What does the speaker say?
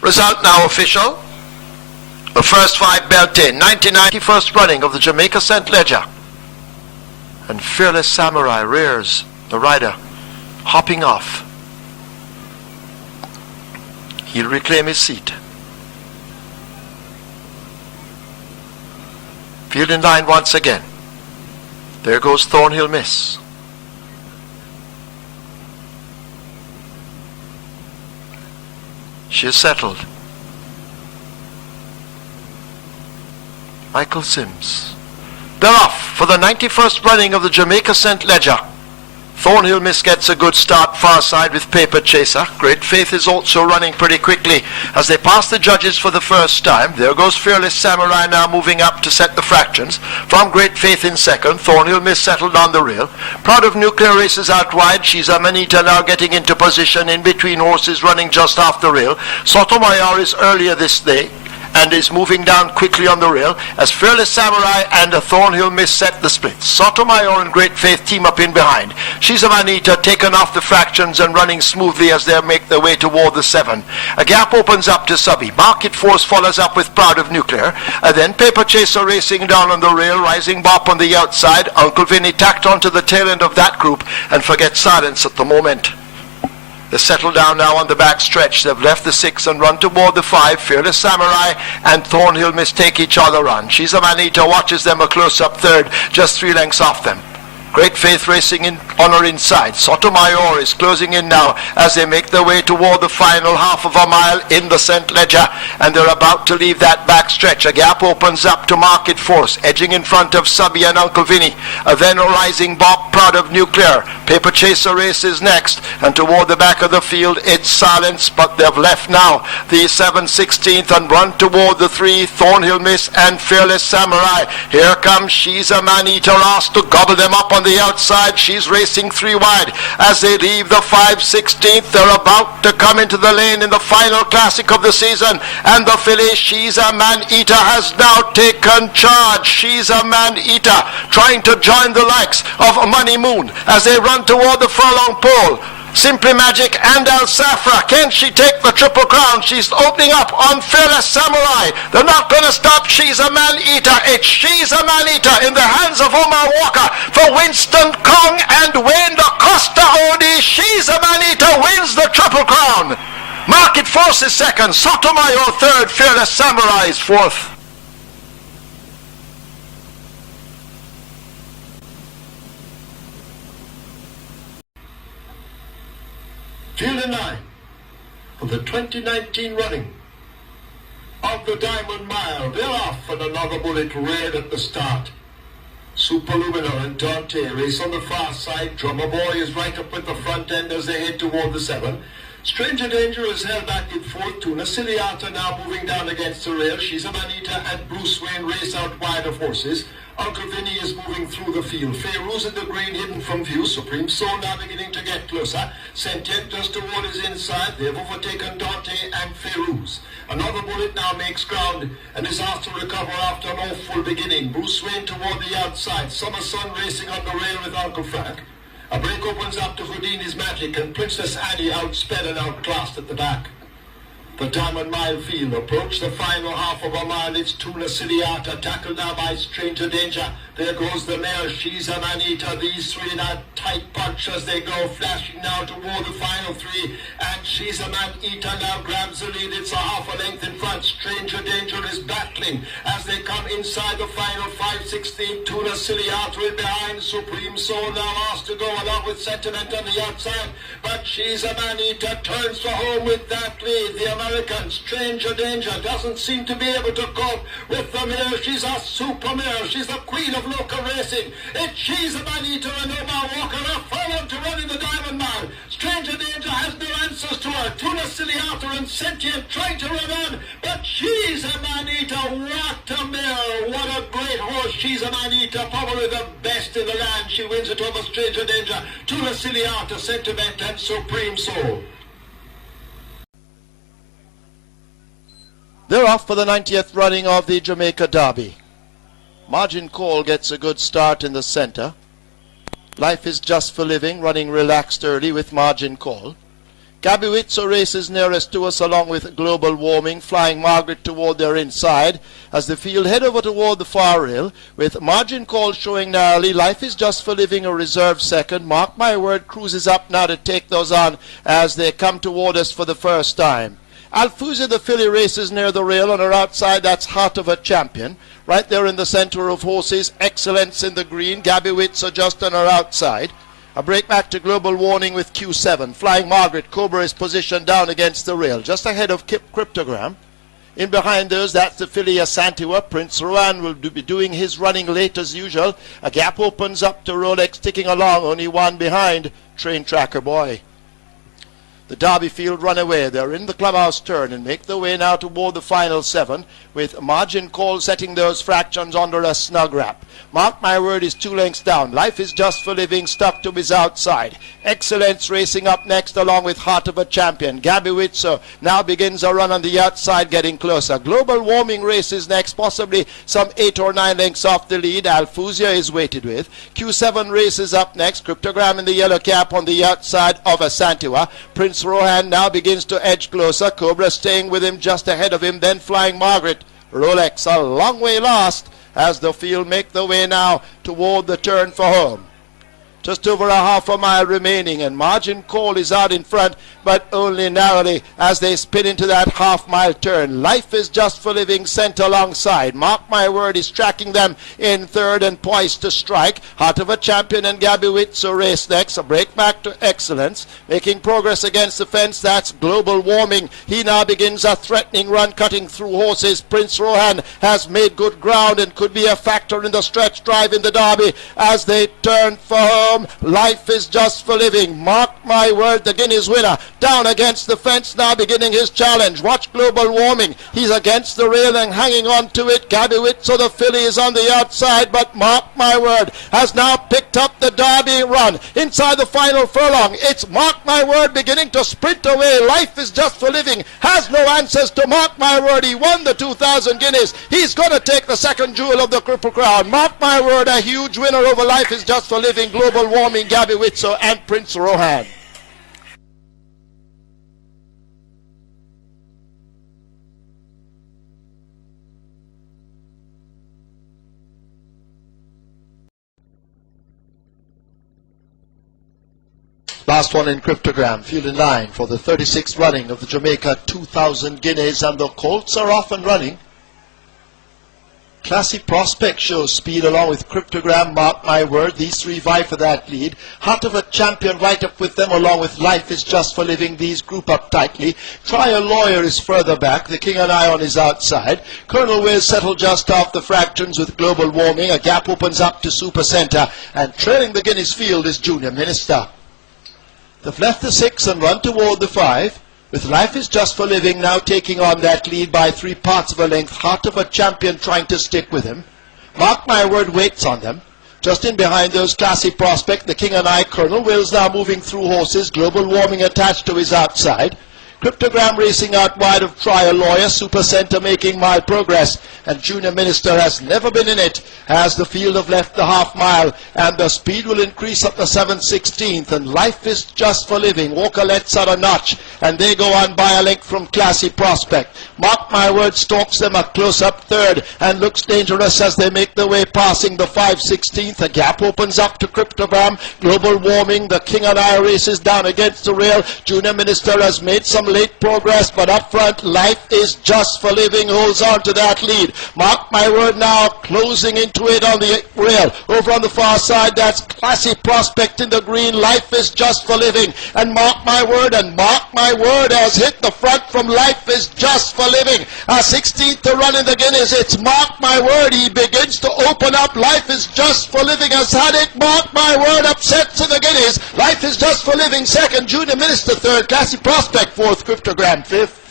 Result now official. The first 5 belt in. 91st running of the Jamaica St Leger. And Fearless Samurai rears the rider, hopping off. He'll reclaim his seat. Field in line once again. There goes Thornhill Miss. She is settled. Michael Sims. They're off for the 91st running of the Jamaica St Leger. Thornhill Miss gets a good start far side with Paper Chaser. Great Faith is also running pretty quickly as they pass the judges for the first time. There goes Fearless Samurai now moving up to set the fractions. From Great Faith in second. Thornhill Miss settled on the rail. Proud of Nuclear races out wide. She's a maneater now getting into position in between horses running just off the rail. Sotomayor is earlier this day and is moving down quickly on the rail as Fearless Samurai and a Thornhill Miss set the splits. Sotomayor and Great Faith team up in behind. She's a maneater taken off the fractions and running smoothly as they make their way toward the 7. A gap opens up to Subby. Market Force follows up with Proud of Nuclear. And then Paper Chaser racing down on the rail. Rising Bop on the outside. Uncle Vinny tacked onto the tail end of that group and forget Silence at the moment. They settle down now on the back stretch. They've left the 6 and run toward the 5. Fearless Samurai and Thornhill Miss take each other on. She's a maneater, watches them a close-up third, just 3 lengths off them. Great Faith racing on her inside. Sotomayor is closing in now as they make their way toward the final half of a mile in the St Leger, and they're about to leave that back stretch. A gap opens up to Market Force, edging in front of Subby and Uncle Vinny. Then a Rising Bop, Proud of Nuclear. Paper Chaser races next, and toward the back of the field it's Silence, but they've left now the 7/16th and run toward the 3, Thornhill Miss and Fearless Samurai. Here comes She's a Maneater, asked to gobble them up on the outside. She's racing 3 wide as they leave the 5/16th. They're about to come into the lane in the final classic of the season, and the filly She's a Maneater has now taken charge. She's a Maneater trying to join the likes of Money Moon as they run toward the furlong pole. Simply Magic and El Safra. Can she take the Triple Crown? She's opening up on Fearless Samurai. They're not going to stop. She's a Maneater. It's She's a Maneater in the hands of Omar Walker for Winston Kong and Wayne Da Costa Odi. She's a Maneater wins the Triple Crown. Market Force is second. Sotomayor third. Fearless Samurai is fourth. Field in line for the 2019 running of the Diamond Mile. They're off and another bullet red at the start. Superluminal and Dante race on the far side. Drummer Boy is right up with the front end as they head toward the 7. Stranger Danger is held back in 4th. Tuna Ciliata now moving down against the rail. She's a Maneater and Bruce Wayne race out wide of horses. Uncle Vinny is moving through the field. Feiruz in the green hidden from view. Supreme Soul now beginning to get closer. Sentient just toward his inside. They've overtaken Dante and Feiruz. Another bullet now makes ground and is asked to recover after an awful beginning. Bruce Wayne toward the outside. Summer Sun racing on the rail with Uncle Frank. A break opens up to Houdini's Magic and Princess Annie outsped and outclassed at the back. The Diamond Mile field approach the final half of a mile. It's Tuna Ciliata tackled now by Stranger Danger. There goes the mare. She's a Maneater. These 3 in a tight bunch as they go, flashing now toward the final 3. And She's a Maneater now grabs the lead. It's a half a length in front. Stranger Danger is battling as they come inside the final 5/16. Tuna Ciliata in behind. Supreme Soul now asked to go along with Sentiment on the outside. But She's a Maneater turns for home with that lead. The American Stranger Danger doesn't seem to be able to cope with the mare. She's a super mare. She's the queen of local racing. It's She's a Maneater and Omar Walker are followed to run in the Diamond Mile. Stranger Danger has no answers to her. Tuna Ciliata and Sentient trying to run on, but She's a Maneater. What a mare. What a great horse. She's a Maneater, probably the best in the land. She wins it over Stranger Danger, Tuna Ciliata, Sentiment and Supreme Soul. They're off for the 90th running of the Jamaica Derby. Margin Call gets a good start in the center. Life is Just for Living running relaxed early with Margin Call. Gabiwitzo races nearest to us along with Global Warming, Flying Margaret toward their inside as the field head over toward the far rail with Margin Call showing narrowly. Life is Just for Living a reserve second. Mark My Word cruises up now to take those on as they come toward us for the first time. Alfuza the filly races near the rail on her outside. That's Heart of a Champion. Right there in the center of horses, Excellence in the green. Gabiwitzo just on her outside. A break back to Global Warning with Q7. Flying Margaret, Cobra is positioned down against the rail, just ahead of Cryptogram. In behind those, that's the filly Asantewa. Prince Rohan will be doing his running late as usual. A gap opens up to Rolex, ticking along, only one behind, Train Tracker Boy. The Derby field run away. They're in the clubhouse turn and make their way now toward the final 7 with Margin Call setting those fractions under a snug wrap. Mark My Word is 2 lengths down. Life is Just for Living stuck to his outside. Excellence racing up next along with Heart of a Champion. Gabiwitzo now begins a run on the outside, getting closer. Global Warming races next, possibly some 8 or 9 lengths off the lead. Alfusia is weighted with. Q7 races up next. Cryptogram in the yellow cap on the outside of Asantewa. Prince Rohan now begins to edge closer. Cobra staying with him just ahead of him. Then Flying Margaret. Rolex a long way lost as the field make their way now toward the turn for home. Just over a half a mile remaining and Margin Call is out in front, but only narrowly as they spin into that half-mile turn. Life is Just for Living sent alongside. Mark My Word is tracking them in third and poised to strike. Heart of a Champion and Gabiwitzo race next. A break back to Excellence. Making progress against the fence, that's Global Warming. He now begins a threatening run cutting through horses. Prince Rohan has made good ground and could be a factor in the stretch drive in the Derby as they turn for home. Life is Just for Living. Mark My Word, the Guineas winner, down against the fence now beginning his challenge. Watch Global Warming. He's against the rail and hanging on to it. Gabiwitzo the filly is on the outside, but Mark My Word has now picked up the Derby run. Inside the final furlong, it's Mark My Word beginning to sprint away. Life is Just for Living has no answers to Mark My Word. He won the 2,000 guineas. He's going to take the second jewel of the Triple Crown. Mark My Word, a huge winner over Life is Just for Living, Global Warming, Gabiwitzo and Prince Rohan. Last one in Cryptogram, field in line for the 36th running of the Jamaica 2,000 guineas, and the colts are off and running. Classy Prospect shows speed along with Cryptogram, Mark My Word. These three vie for that lead. Heart of a Champion right up with them along with Life is Just for Living. These group up tightly. Try a Lawyer is further back. The King and I on his outside. Colonel Will settled just off the fractions with Global Warming. A gap opens up to Super Center. And trailing the Guineas field is Junior Minister. They've left the 6 and run toward the 5. With Life is Just for Living now taking on that lead by 3 parts of a length. Heart of a Champion trying to stick with him. Mark My Word waits on them. Just in behind those, Classy Prospect, the King and I. Colonel Will's now moving through horses. Global Warming attached to his outside. Cryptogram racing out wide of Try a Lawyer. Super Center making mild progress. And Junior Minister has never been in it as the field have left the half mile. And the speed will increase up to 7/16. And Life is Just for Living. Walker lets out a notch. And they go on by a length from Classy Prospect. Mark My Word stalks them a close-up third and looks dangerous as they make their way passing the 5/16. A gap opens up to Cryptogram. Global Warming. The King and I races down against the rail. Junior Minister has made some late progress, but up front, Life is Just for Living holds on to that lead. Mark My Word now closing into it on the rail. Over on the far side, that's Classy Prospect in the green. Life is Just for Living. And Mark My Word has hit the front from Life is Just for Living. 16th to run in the Guineas. It's Mark My Word. He begins to open up. Life is Just for Living has had it. Mark My Word upsets in the Guineas. Life is Just for Living second. Junior Minister third. Classy Prospect fourth. Cryptogram fifth.